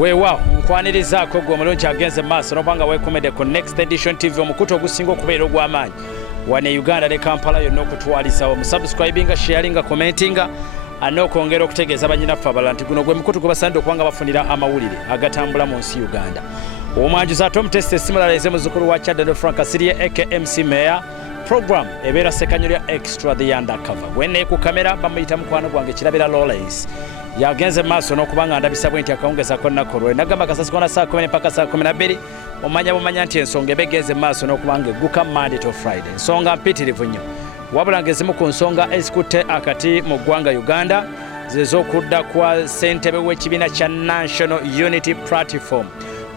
Wewa nkwanirizaako gwe omulungi agenze maaso n'obanga weekomedde ku Next Edition TV omukutu ogusinga okubeera ogw'amaanyi wane Uganda ne Kampala yonna okutwalizawo musubscribinga sharinga commentinga n'okwongera okutegeeza bannyinaffe abalala nti guno gwe mukutu gwe basaanidde okubanga bafunira amawulire agatambula mu nsi Uganda. Omwanjuzi ate omutesite simulaleze muzzukulu wa Chadden Frank Asirye AKMC Mayor program ebeera sekanyo lya extra the undercover wenne ku kamera bamuyita mukwano gwange kirabira Lawrence yagenze maaso n'okubanga ndabisa bwe nti akawungeza ko nakolwe nagamba kasasi kona saa 10 mpaka saa 12 omanya nti ensonga ebegenze maaso n'okubanga egguka Monday to Friday ensonga mpitirivu nnyo wabula ngezimu ku nsonga ezikutte akati mu ggwanga Uganda zez'okudda kwa ssentebe w'ekibiina kya National Unity Platform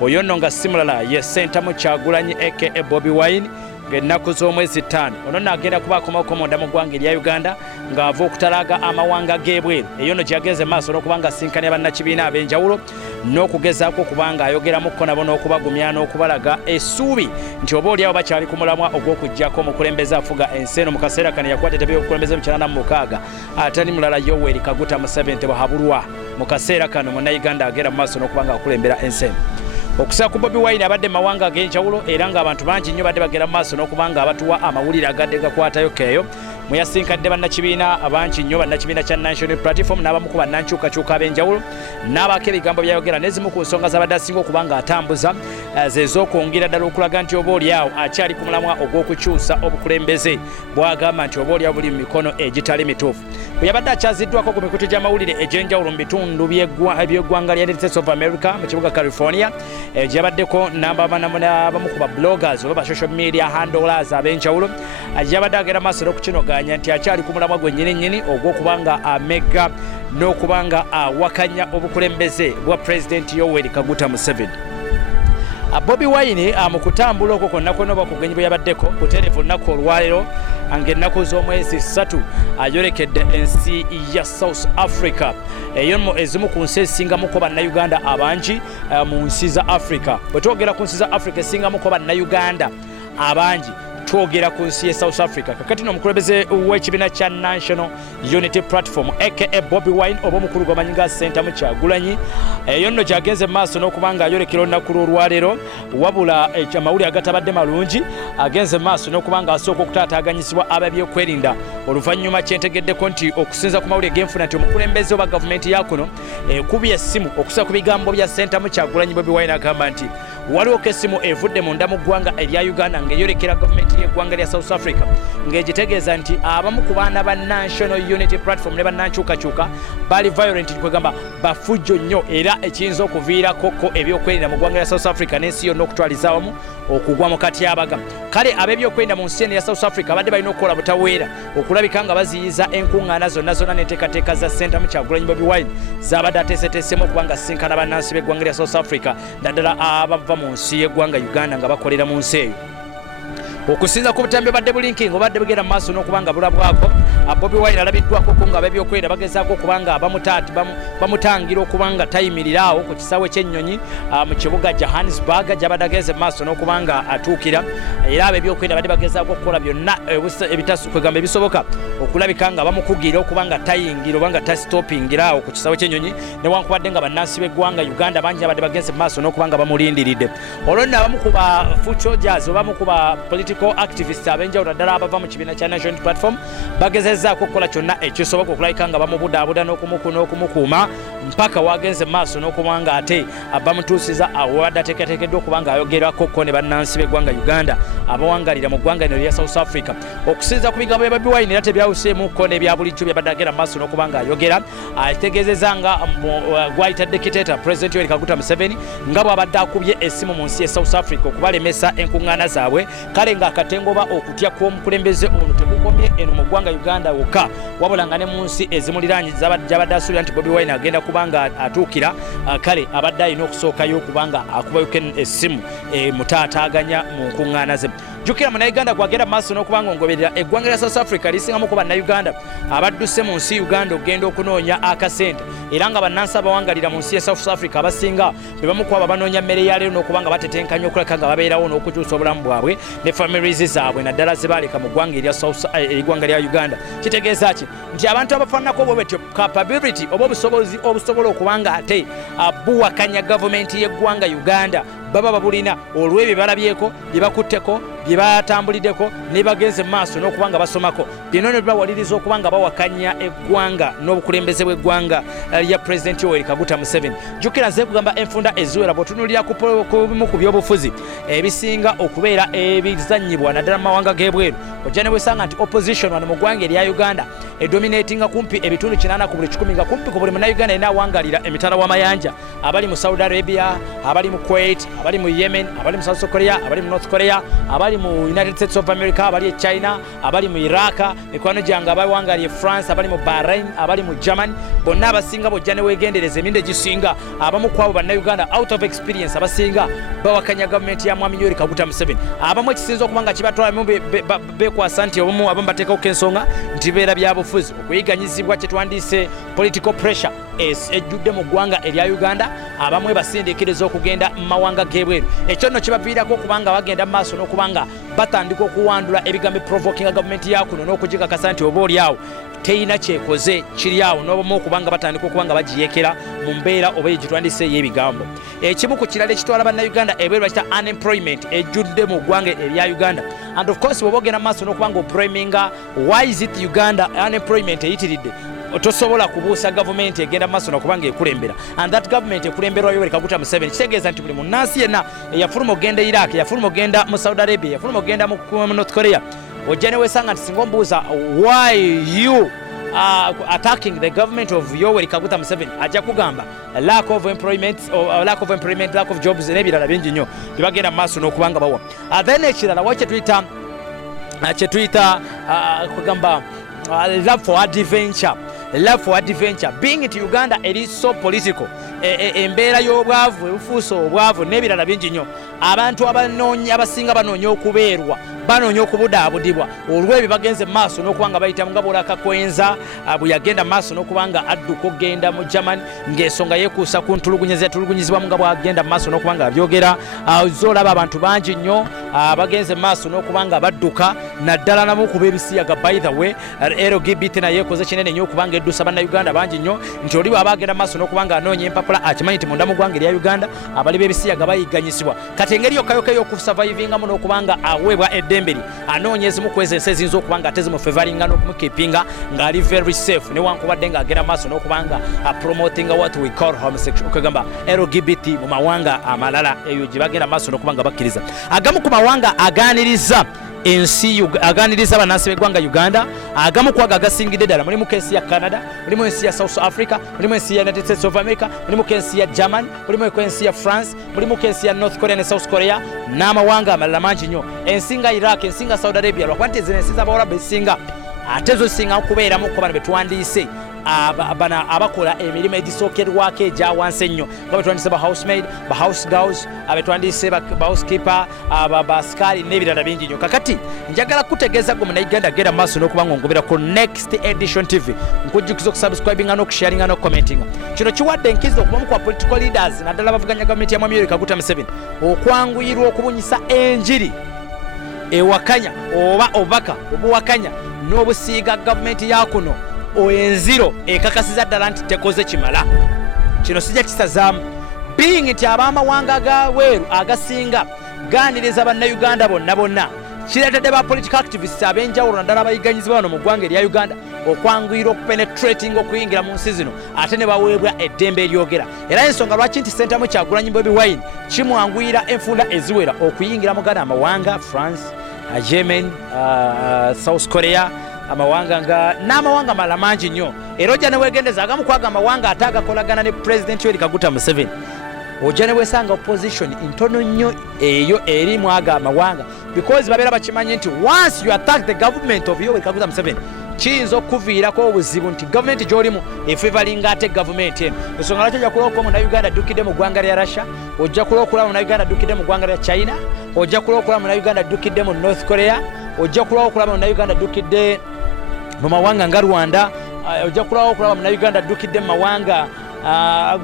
oyo nno nga simulala ye Ssentamu Kyagulanyi aka Bobi Wine ng'ennaku z'omwezi 5 ono n'agenda kuba akomawo munda mu ggwanga erya Uganda ng'ava okutalaga amawanga g'ebweru eyo nno gyageze maaso n'okubanga asinkanya bannakibiina ab'enjawulo n'okugezaako okubanga ayogeramukko nabo n'okubagumya n'okubalaga essuubi nti obaolyawo bakyali ku mulamwa ogw'okuggyako omukulembeze afuga ensi eno mu kaseera kano yakwata ettebe y'obukulembeze mu 86 atali mulala Yoweri Kaguta Museveni bwahabulwa mu kaseera kano munnayuganda agenda mu maaso n'okubanga akulembera ensi eno. Okusa ku Bobi Wine abadde mawanga ag'enjawulo era ng'abantu bangi nnyo badde bagera mu maaso n'okubanga abatuwa amawulire agadde gakwatayo keeyo muyasinkadde bannakibiina abangi nnyo bannakibiina kya National Platform n'abamu ku bannankyukakyuka ab'enjawulo n'abaako ebigambo byayogera n'ezimu ku nsonga z'abadde asinga okubanga atambuza zez'okwongera ddala okulaga nti obaolyawo akyali ku mulamwa ogw'okukyusa obukulembeze bw'agamba nti obaolyawo buli mu mikono egitali mituufu bwe yabadde akyaziddwako ku mikutu gy'amawulire egy'enjawulo mu bitundu by'eggwanga lya United States of America mu kibuga California gye yabaddeko n'abamu ku bloggers oba social media handlers ab'enjawulo yabadde agenda maaso n'okukinoganya nti akyali ku mulamwa gwe nnyini ogw'okubanga amegga n'okubanga awakanya obukulembeze bwa President Yoweri Kaguta Museveni. Bobi Wine mu kutambula okwo konna kwonna bakugenyi bwe yabaddeko butereevu olunaku olwaleero ng'ennaku z'omwezi 3 ayolekedde ensi ya South Africa eyo ezimu ku nsi ezisingamuko bannayuganda abangi mu nsi za Africa. Bwe twogera ku nsi za Africa esingamuko bannayuganda abangi twogera ku nsi ya South Africa. Kakati n'omukulembeze w'ekibiina kya National Unity Platform aka Bobi Wine oba omukulu gwamanyi nga Ssentamu Kyagulanyi eyo nno gyagenze maaso n'okubanga ayolekera olunaku lw'olwaleero wabula amawulire agatabadde malungi agenze maaso n'okubanga asooka okutaataaganyisibwa ab'ebyokwerinda oluvannyuma kyentegeddeko nti okusinza ku mawulire genfuna nti omukulembeze oba gavumenti yakuno ekubye essimu okusa ku bigambo bya Ssentamu Kyagulanyi Bobi Wine agamba nti waliwo essimu evudde munda mu ggwanga erya Uganda ng'eyolekera gavumenti y'eggwanga lya South Africa ng'egitegeeza nti abamu ku baana ba National Unity Platform ne bannankyukakyuka bali violent kwegamba bafujjo nnyo era ekiyinza okuviirako ebyokwerinda mu ggwanga lya South Africa n'ensi yonna okutwaliza awamu okugwa mu katyabaga. Kale ab'ebyokwerinda mu nsi eno ya South Africa badde balina okukola butaweera okulabika nga baziyiza enkuŋŋaana zonna n'enteekateeka za Ssentamu Kyagulanyi Bobi Wine z'abadde ateeseteesemu okubanga sinkana bannansi b'eggwanga lya South Africa naddala abava mu nsi y'eggwanga Uganda nga bakolera mu nsi eyo. Okusinza ku butambi badde bulinking obadde bugenda mu maaso n'okubanga bulabwako Bobi Wine alabiddwako nga ab'ebyokwerinda bagezaako okubanga bamutangira okubanga tayimirirawo ku kisaawe ky'ennyonyi mu kibuga Johannesburg gy'abadde agenze mu maaso n'okubanga atuukira era ab'ebyokwerinda badde bagezaako okukola byonna kwegamba ebisoboka okulabika nga bamukugira okubanga tayingira obanga tasitopingiraawo ku kisaawe ky'ennyonyi newankubadde nga bannansi b'eggwanga Uganda bangi abadde bagenze mu maaso n'okubanga bamulindiridde. Olwo nno abamu ku ba foot soldiers oba ku ba political activists ab'enjawulo ddala abava mu kibiina kya National Platform bagezezzaako okukola kyonna ekisoboka okulabika nga bamubudaabuda n'okumukuuma mpaka wagenze maaso n'okubanga ate bamutuusiza awadde ateekateekeddwa okubanga ayogerako ne bannansi b'eggwanga Uganda abawangalira mu ggwanga lino lya South Africa. Okusinza ku bigambo bya Bobi Wine era tebyawuseemuko n'ebya bulijjo byabadde agenda mu maaso n'okubanga ayogera ategeezezza nga gwayita dictator President Yoweri Kaguta Museveni nga bw'abadde akubye essimu mu nsi ya South Africa okubalemesa enkuŋŋaana zaabwe kale ng'akatengo oba okutya kw'omukulembeze ono tekukomye eno mu ggwanga Uganda wokka wabula nga ne mu nsi ezimuliraanye gy'abadde asuubira nti Bobi Wine agenda kubanga atuukira kale abadde alina okusookayo okubanga akubayuko essimu mutaataaganya mu nkuŋŋaana ze. jukira Munnayuganda gwagenda maaso n'okubanga ongoberera eggwanga lya South Africa lisingamu ku Bannayuganda abadduse mu nsi Uganda ogenda okunoonya akasente era nga bannansi abawangalira mu nsi ya South Africa abasinga be bamu ku abo banoonya mmere ya leero n'okubanga batetenkanya okuleka nga babeerawo n'okukyusa obulamu bwabwe ne families zaabwe naddala ze baaleka mu ggwanga eggwanga lya Uganda. Kitegeeza ki nti abantu abafaananako bwe betyo capability oba obusobozi obusobola okubanga ate buwakanya gavumenti y'eggwanga Uganda baba babulina olw'ebyo balabyeko bye bakutteko bye batambuliddeko ne bagenze mu maaso n'okubanga basomako bino ne bibawaliriza okubanga bawakanya eggwanga n'obukulembeze bw'eggwanga lya President Yoweri Kaguta Museveni. Jjukira nze kugamba enfunda eziwera bw'otunuulira ku bimu ku by'obufuzi ebisinga okubeera ebizannyibwa naddala mu mawanga g'ebweru ojja ne bwesanga nti opposition wano mu ggwanga erya Uganda edominatinga kumpi ebitundu 80 ku buli 10 nga kumpi ku buli Munnayuganda yina awangalira emitala w'amayanja abali mu Saudi Arabia abali mu Kuwait abali mu Yemen abali mu South Korea abali mu North Korea abali mu United States of America abali China abali mu Iraq mikwano gyange abawangalye France abali mu Bahrain abali mu Germany bonna abasinga bojja ne weegendereza eminde gisinga abamu kwabo Bannayuganda out of experience abasinga bawakanya gavumenti ya Mwami Yoweri Kaguta Museveni abamu ekisinza okubanga kibatwala bekwasa nti obumu abamu bateekako ensonga nti beera byabufuzi okuyiganyizibwa kye twandiise political pressure ejjudde mu ggwanga erya Uganda abamu basindiikiriza okugenda mu mawanga g'ebweru ekyo nno kibaviirako okubanga bagenda mu maaso n'okubanga batandika okuwandula ebigambo provoking gavumenti yakuno n'okugikakasa nti oba oli awo teyina kyekoze kiri awo n'obamu okubanga batandika okubanga bagiyekera mu mbeera oba egitwandise ey'ebigambo. Ekimu ku kirala ekitwala Bannayuganda ebweru bakita unemployment ejjudde mu ggwanga erya Uganda and of course bw'oba ogenda mu maaso n'okubanga obraminga why is it Uganda unemployment eyitiridde tosobola kubuusa gavumenti egenda maaso n'okubanga ekulembera and that government ekulemberwa Yoweri Kaguta Museveni kitegeeza nti buli munnansi yenna eyafuluma ogenda Iraq eyafuluma ogenda mu Saudi Arabia eyafuluma ogenda mu North Korea ojja ne weesanga nti singa ombuuza why you attacking the government of Yoweri Kaguta Museveni ajja kugamba lack of employment, lack of jobs n'ebirala bingi nnyo byebagenda mu maaso n'okubanga bawa then ekirala wa kyetuyita kugamba love for adventure being it Uganda it is so political embeera y'obwavu ebufuusa obwavu n'ebirala bingi nnyo abantu abasinga banoonya okubeerwa banoonya okubudaabudibwa olw'ebyo bagenze mu maaso n'okubanga bayitamu nga bwolakakwenza bwe yagenda mu maaso n'okubanga adduka ogenda mu Germany ng'ensonga yeekuusa ku ntulugunyizibwamu nga bwagenda mu maaso n'okubanga abyogera zoolaba abantu bangi nnyo bagenze mu maaso n'okubanga badduka naddala namu kuba ebisiyaga by the way LGBT naye ekoze kinene nnyo okubanga eddusa Bannayuganda bangi nnyo nti oli bw'aba agenda mu maaso n'okubanga anoonya empapula akimanyi nti munda mu ggwanga erya Uganda abali b'ebisiyaga bayigganyisibwa kati engeri yokkayoka y'okusurvivingamu n'okubanga aweebwa eddemberi anoonye ezimu ku ezo ensi eziyinza okubanga ate zimufevaringa n'okumukeepinga ng'ali very safe newankubadde ng'agenda maaso n'okubanga promoting what we call homosexual okugamba LGBT mu mawanga amalala eyo gye bagenda maaso n'okubanga bakkiriza agamu ku mawanga aganiriza bannansi b'eggwanga Uganda agamu ku ago agasingidde ddala mulimu ensi ya Canada mulimu ensi ya South Africa mulimu ensi ya United States of America mulimu ensi ya Germany mulimu ensi ya France mulimu ensi ya North Korea ne South Korea n'amawanga amalala mangi nnyo ensi nga Iraq ensi nga Saudi Arabia lwakuba nti zino ensi z'abawarabu ezisinga ate zo zisinga okubeeramu ku bano be twandiise abakola emirimu egisookerwako egya wansi ennyo nga betwandise ba housemaid ba house girls abetwandise ba housekeeper basikali n'ebirala bingi nnyo kakati njagala kutegeeza gwe Munnayuganda genda maaso n'okubanga ongobera ku Next Edition TV nkujjukiza okusubscribinga n'okusharinga n'okucommentinga kino kiwadde enkizo okubamu kwa political leaders naddala bavuganya gavumenti ya Mwami Yoweri Kaguta Museveni okwanguyirwa okubunyisa enjiri ewakanya oba obubaka obuwakanya n'obusiiga gavumenti yakuno enziro ekakasiza ddala nti tekoze kimala kino sijja kisazaamu being nti ab'amawanga ag'abweru agasinga gaaniriza Bannayuganda bonna kireetedde ba political activists ab'enjawulo naddala abayiganyizibwa wano mu ggwanga erya Uganda okwanguyira okupenetrating okuyingira mu nsi zino ate ne baweebwa eddembe eryogera era ensonga lwaki nti Ssentamu Kyagulanyi Bobi Wine kimwanguyira enfunda eziwera okuyingira mu gano amawanga France, Yemen, South Korea amawanga n'amawanga malala mangi nnyo era ojja ne weegendeza agamu ku ago amawanga ate agakolagana ne President Yoweri Kaguta Museveni ojja ne weesanga opposition ntono nnyo eyo eri mu ago amawanga because babeera bakimanyi nti once you attack the government of Yoweri Kaguta Museveni kiyinza okuviirako obuzibu nti gavumenti gy'olimu efevalinga ate gavumenti eno ensonga lwaki ojja kulooka Munnayuganda addukidde mu ggwanga lya Russia ojja kulookulaba Munnayuganda addukidde mu ggwanga lya China ojja kulaba okulaba munnayuganda addukidde mu North Korea, ojja kulaba okulaba munnayuganda addukidde mu mawanga nga Rwanda, ojja kulaba okulaba munnayuganda addukidde mu mawanga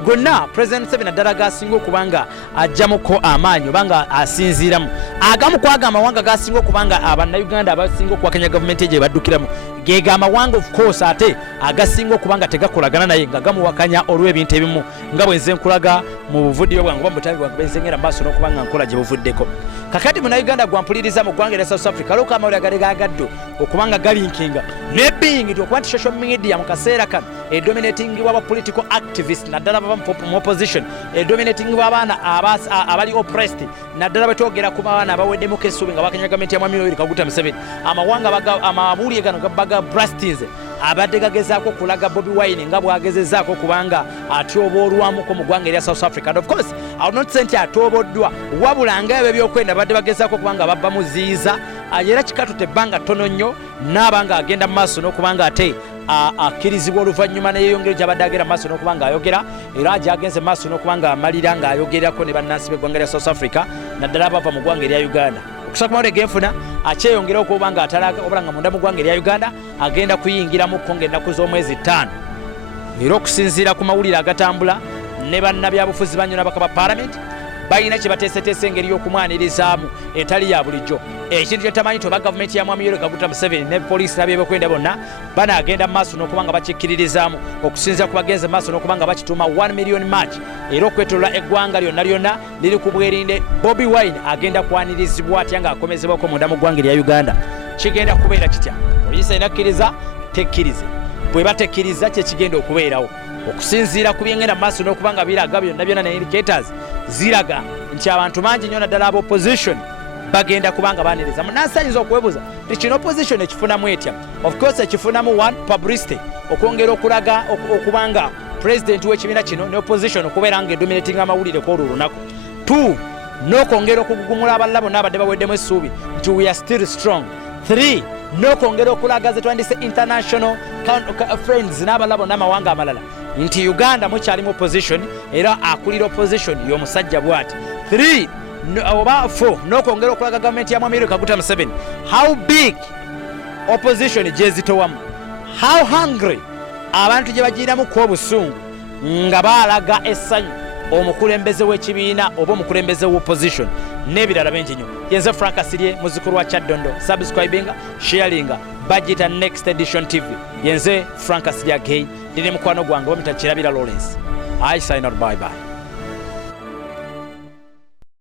gonna President Museveni naddala gasinga okubanga ajjamuko amaanyi obanga asinziiramu. Agamu kwaga amawanga gasinga okubanga abannayuganda abasinga okuwakanya gavumenti gye baddukiramu geega amawanga of course ate agasinga okubanga tegakolagana naye nga gamuwakanya olw'ebintu ebimu nga bwe nze nkulaga mu buvuddeo bwange oba mu butabi bwange bwenzengera maaso n'okubanga nkola gye buvuddeko. Kakati munnayuganda gwampuliriza mu ggwanga lya South Africa alooka amawulire agali gagaddo okubanga galinkinga ne being okuba nti social media mu kaseera kano edominating waba political activist naddala baba mu opposition, edominating w'abaana abali oppressed naddala betwogera ku baana abaweddemu essuubi nga bakanya gavumenti ya Mwami Yoweri Kaguta Museveni. Amawanga amawulire gano gabaga brastins abadde gagezaako okulaga Bobi Wine nga bw'agezezaako kubanga atyoboolwamuko mu ggwanga erya South Africa. And of course I will not say nti atooboddwa wabula ngaebyo ebyokwenda badde bagezaako kubanga babba muziyiza era kikatute ebbanga ttono nnyo n'abanga agenda mu maaso n'okubanga ate akkirizibwa oluvannyuma neyeeyongero gy'abadde agenda mu maaso n'okubanga ayogera era gy'agenze mu maaso n'okubanga amalira ng'ayogerako ne bannansi b'eggwanga lya South Africa naddala bava mu ggwanga erya Uganda. Okusa ku mawulire genfuna akyeyongera okuba nga atalaga obula nga munda mu ggwanga erya Uganda agenda kuyingiramuko ng'ennaku z'omwezi 5 era okusinziira ku mawulire agatambula ne bannabyabufuzi banyona bakaba Parliament balina kye bateeseteese engeri y'okumwanirizaamu etali ya bulijjo. Ekintu kye tamanyi nti oba gavumenti ya Mwami Yoweri Kaguta Museveni ne poliisi n'ab'ebyokwenda bonna banaagenda mu maaso n'okuba nga bakikkiririzaamu okusinziira ku bagenze mu maaso n'okuba nga bakituuma 1 million march era okwetoolola eggwanga lyonna lyonna liri ku bwerinde. Bobi Wine agenda kwanirizibwa atya ng'akomezebwako munda mu ggwanga erya Uganda. Kigenda kubeera kitya? Poliisi erina kkiriza tekkirize, bwe batekkiriza kye kigenda okubeerawo okusinziira ku byengenda mu maaso n'okuba nga biraga byonna byonna ne indicators ziraga nti abantu bangi nnyo naddala aba opposition bagenda kubanga baaniriza. Munnansi ayinza okwebuuza nti kino opposition ekifunamu etya? Of course ekifunamu 1 publicity okwongera okulaga okubanga president w'ekibiina kino ne opposition okubeera nga edominating amawulire kwolwo olunaku. 2 n'okwongera okugugumula abalala bonna abadde baweddemu essuubi nti we are still strong. 3 n'okwongera okulaga ze twandise international friends n'abalala bonna amawanga amalala nti Uganda mukyalimu opposition era akulira opposition y'omusajja bw'ati. 3 oba 4 n'okwongera okulaga gavumenti ya Mwami Yoweri Kaguta Museveni how big opposition gyezitowamu, how hungry abantu gye bagiramu ku obusungu nga baalaga essanyu omukulembeze w'ekibiina oba omukulembeze w'opposition n'ebirala bingi nnyo. Yenze Frank Asirye muzukulu wa Kyaddondo, subscribinga sharinga bagita Next Edition TV. Yenze Frank Asirye again ndine mukwano gwange wamita Kirabira Lawrence. I sign out, bye bye.